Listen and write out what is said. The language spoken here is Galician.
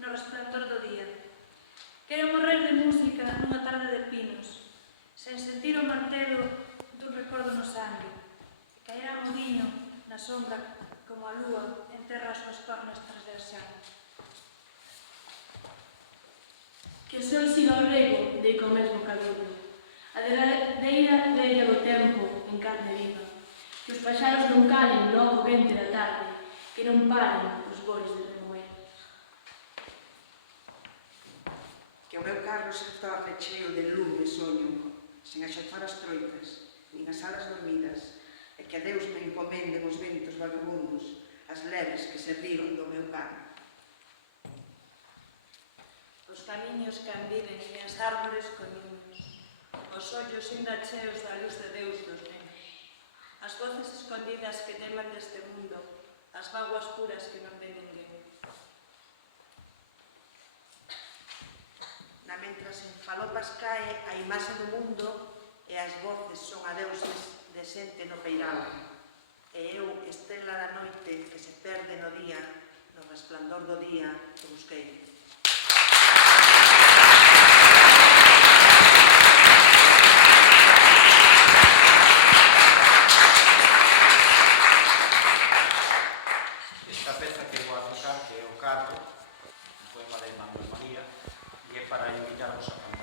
no resplandor do día. Quero morrer de música nunha tarde de pinos, sen sentir o martelo dun recordo no sangue, e caer amodiño na sombra como a lúa enterra as súas cornas transversais. Que o sol siga o rego de co mesmo camiño, a derradeira leira do tempo en carne viva, que os paxaros non calen logo vente da tarde, que non paren os bois de remoer. Que o meu carro se estaba pecheo de lume soño, sen axafar as troitas, nin as alas dormidas, e que a Deus me encomenden os ventos vagabundos, as leves que se riron do meu carro. Os camiños que anviven e as árbores con niños, os ollos inda cheos da luz de Deus dos nenos, as voces escondidas que teman deste mundo, as vaguas puras que non ven ninguén. Na mentras en falopas cae a imaxe do mundo e as voces son adeuses de xente no peirao, e eu, estrela da noite que se perde no día, no resplandor do día, que busquei. Esta peza que vou a tocar, que é o Carro, un poema de Manuel María, e é para invitarvos a cantar.